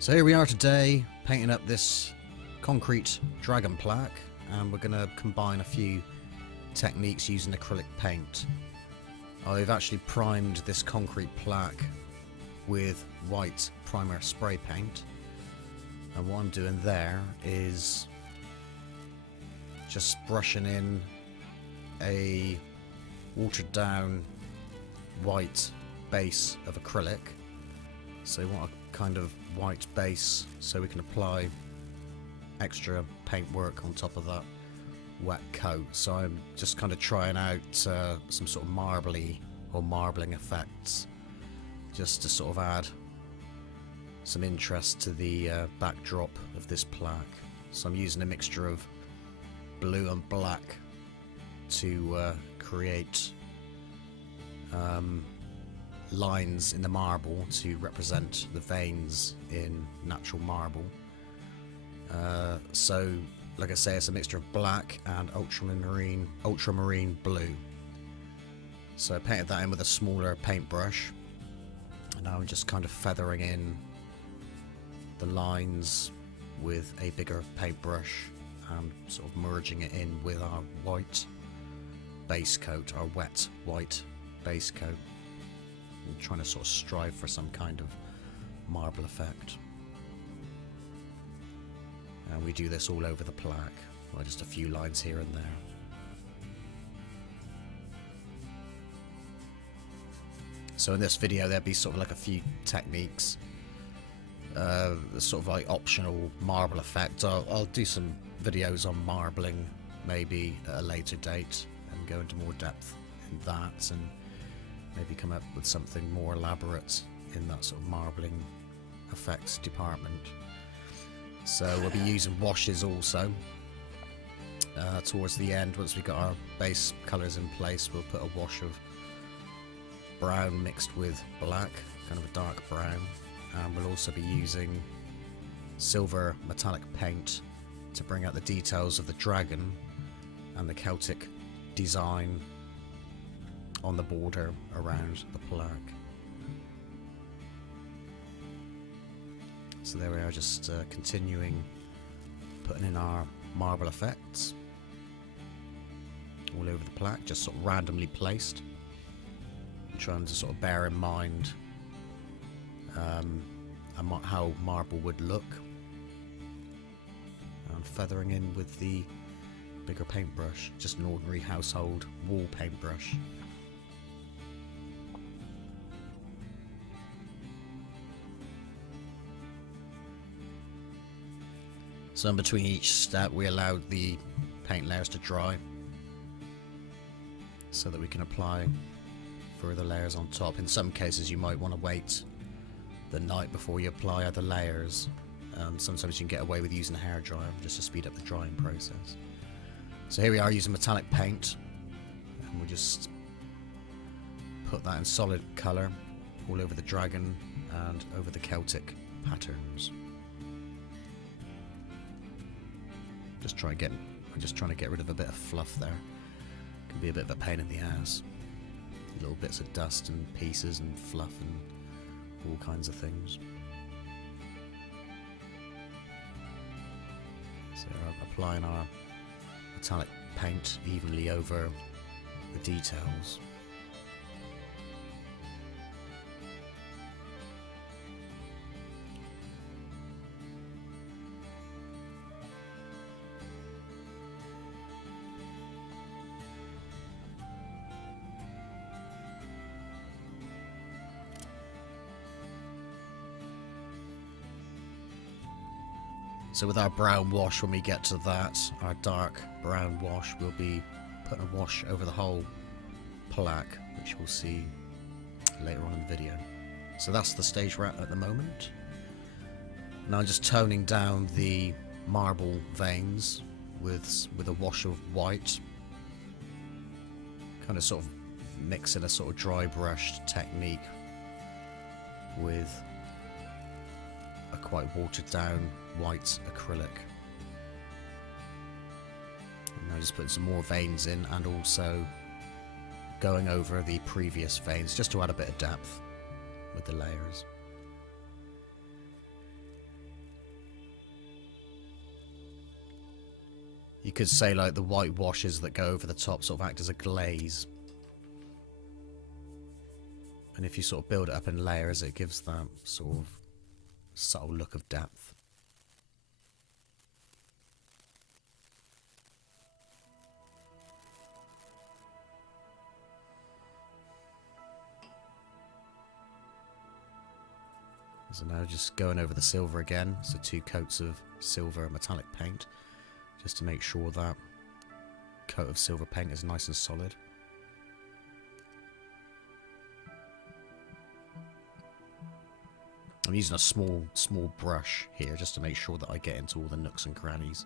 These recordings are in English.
So here we are today, painting up this concrete dragon plaque, and we're going to combine a few techniques using acrylic paint. I've actually primed this concrete plaque with white primer spray paint, and what I'm doing there is just brushing in a watered down white base of acrylic. So we want a kind of white base so we can apply extra paintwork on top of that wet coat. So I'm just kind of trying out some sort of marbly or marbling effects just to sort of add some interest to the backdrop of this plaque. So I'm using a mixture of blue and black to create lines in the marble to represent the veins in natural marble. So like I say, it's a mixture of black and ultramarine blue. So I painted that in with a smaller paintbrush, and now I'm just kind of feathering in the lines with a bigger paintbrush and sort of merging it in with our white base coat, our wet white base coat. I'm trying to sort of strive for some kind of marble effect. And we do this all over the plaque, well, just a few lines here and there. So in this video there'll be sort of like a few techniques, sort of like optional marble effect. I'll do some videos on marbling maybe at a later date and go into more depth in that, and maybe come up with something more elaborate in that sort of marbling effects department. So we'll be using washes also. Towards the end, once we've got our base colours in place, we'll put a wash of brown mixed with black, kind of a dark brown, and we'll also be using silver metallic paint to bring out the details of the dragon and the Celtic design on the border around the plaque. So there we are, just continuing putting in our marble effects all over the plaque, just sort of randomly placed. I'm trying to sort of bear in mind how marble would look, and feathering in with the bigger paintbrush, just an ordinary household wall paintbrush. So in between each step we allowed the paint layers to dry so that we can apply further layers on top. In some cases you might want to wait the night before you apply other layers. Sometimes you can get away with using a hairdryer just to speed up the drying process. So here we are using metallic paint, and we'll just put that in solid colour all over the dragon and over the Celtic patterns. I'm just trying to get rid of a bit of fluff there. It can be a bit of a pain in the ass. Little bits of dust and pieces and fluff and all kinds of things. So applying our metallic paint evenly over the details. So with our brown wash, when we get to that, our dark brown wash, we'll be putting a wash over the whole plaque, which we'll see later on in the video. So that's the stage we're at the moment. Now I'm just toning down the marble veins with a wash of white, kind of sort of mixing a sort of dry brushed technique with a quite watered down white acrylic. And now just putting some more veins in, and also going over the previous veins just to add a bit of depth with the layers. You could say like the white washes that go over the top sort of act as a glaze. And if you sort of build it up in layers, it gives that sort of subtle look of depth. So now just going over the silver again, so 2 coats of silver metallic paint, just to make sure that coat of silver paint is nice and solid. I'm using a small brush here just to make sure that I get into all the nooks and crannies,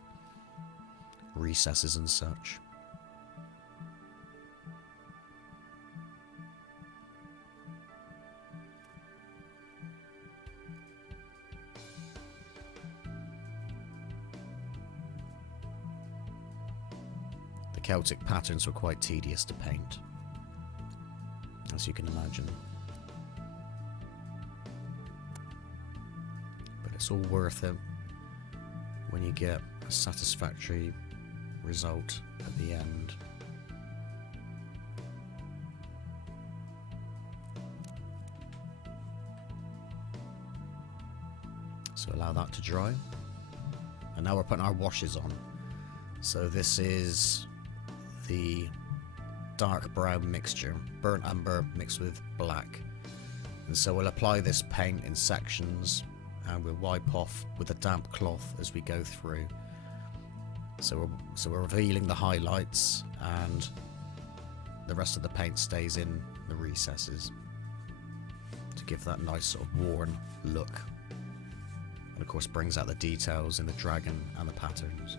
recesses and such. Celtic patterns were quite tedious to paint, as you can imagine. But it's all worth it when you get a satisfactory result at the end. So allow that to dry. And now we're putting our washes on. So this is the dark brown mixture, burnt umber mixed with black. And so we'll apply this paint in sections and we'll wipe off with a damp cloth as we go through. So we're revealing the highlights and the rest of the paint stays in the recesses to give that nice sort of worn look. And of course brings out the details in the dragon and the patterns.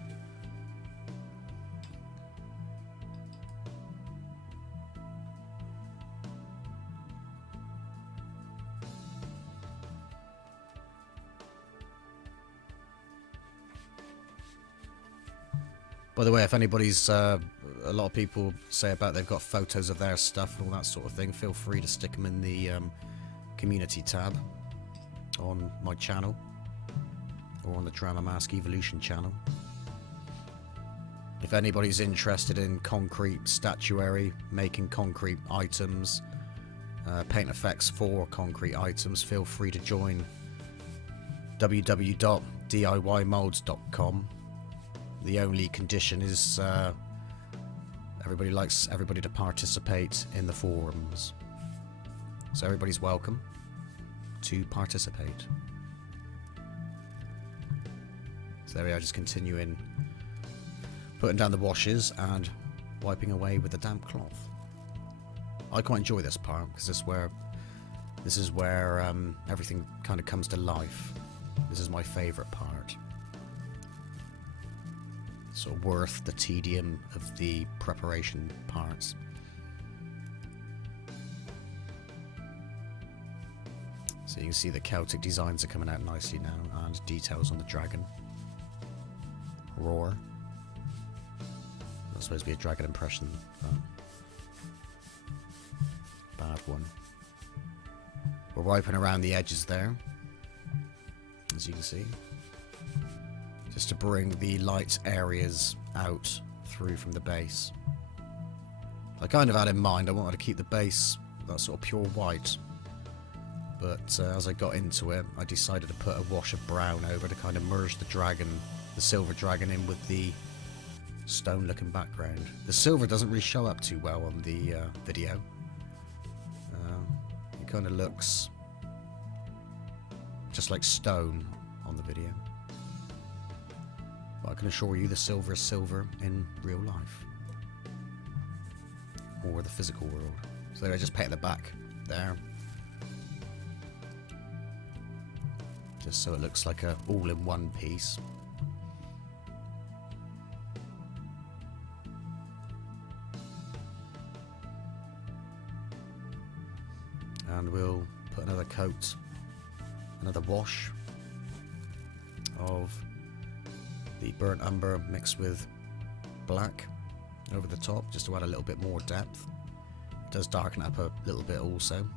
By the way, if anybody's, a lot of people say about they've got photos of their stuff and all that sort of thing, feel free to stick them in the community tab on my channel or on the Drama Mask Evolution channel. If anybody's interested in concrete statuary, making concrete items, paint effects for concrete items, feel free to join www.diymolds.com. The only condition is everybody likes everybody to participate in the forums. So everybody's welcome to participate. So there we are, just continuing putting down the washes and wiping away with the damp cloth. I quite enjoy this part because this is where everything kind of comes to life. This is my favourite part. So worth the tedium of the preparation parts. So you can see the Celtic designs are coming out nicely now, and details on the dragon. Roar. That's supposed to be a dragon impression. Bad one. We're wiping around the edges there, as you can see, just to bring the light areas out through from the base. I kind of had in mind I wanted to keep the base that sort of pure white, but as I got into it I decided to put a wash of brown over to kind of merge the dragon, the silver dragon, in with the stone looking background. The silver doesn't really show up too well on the video. It kind of looks just like stone on the video. But I can assure you the silver is silver in real life. Or the physical world. So I just paint the back there. Just so it looks like a all-in-one piece. And we'll put another coat, another wash of the burnt umber mixed with black over the top, just to add a little bit more depth. It does darken up a little bit also,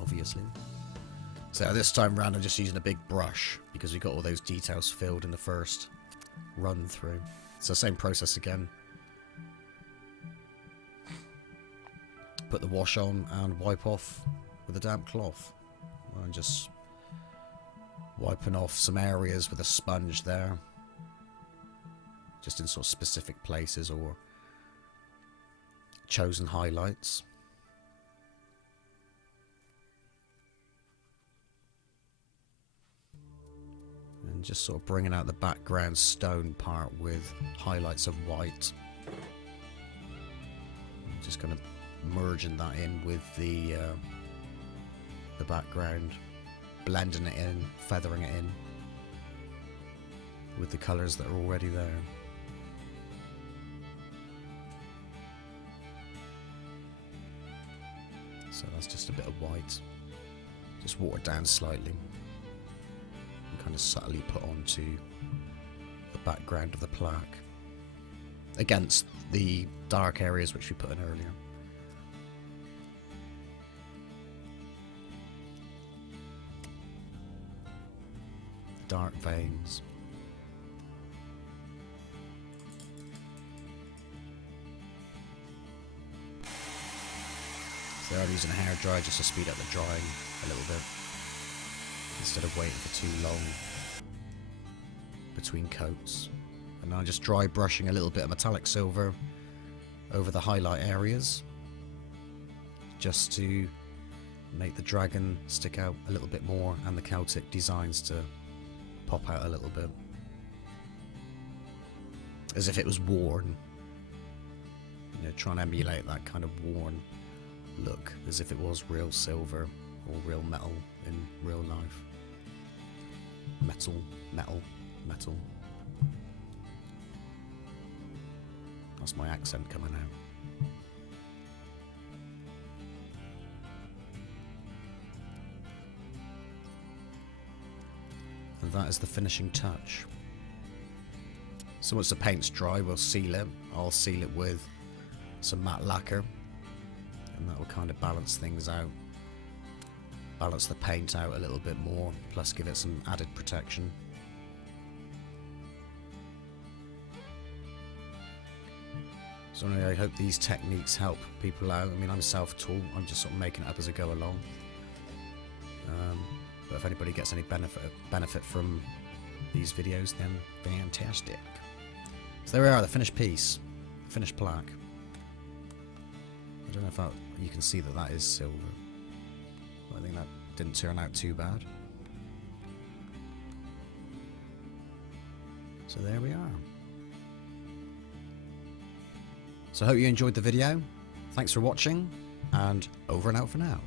obviously. So this time round I'm just using a big brush because we got all those details filled in the first run through. It's the same process again. Put the wash on and wipe off with a damp cloth. And just wiping off some areas with a sponge there. Just in sort of specific places or chosen highlights. And just sort of bringing out the background stone part with highlights of white. Just kind of merging that in with the background, blending it in, feathering it in with the colours that are already there. So that's just a bit of white, just watered down slightly and kind of subtly put onto the background of the plaque against the dark areas which we put in earlier. Dark veins. So I'm using a hairdryer just to speed up the drying a little bit, instead of waiting for too long between coats. And now I'm just dry brushing a little bit of metallic silver over the highlight areas, just to make the dragon stick out a little bit more and the Celtic designs to pop out a little bit, as if it was worn, you know, trying to emulate that kind of worn look, as if it was real silver or real metal in real life. Metal, metal, metal. That's my accent coming out. And that is the finishing touch. So once the paint's dry, we'll seal it. I'll seal it with some matte lacquer, and that will kind of balance things out, balance the paint out a little bit more, plus give it some added protection. So anyway, I hope these techniques help people out. I mean, I'm self-taught, I'm just sort of making it up as I go along. But if anybody gets any benefit from these videos, then fantastic. So there we are, the finished piece, finished plaque. I don't know if you can see that that is silver. I think that didn't turn out too bad. So there we are. So I hope you enjoyed the video. Thanks for watching, and over and out for now.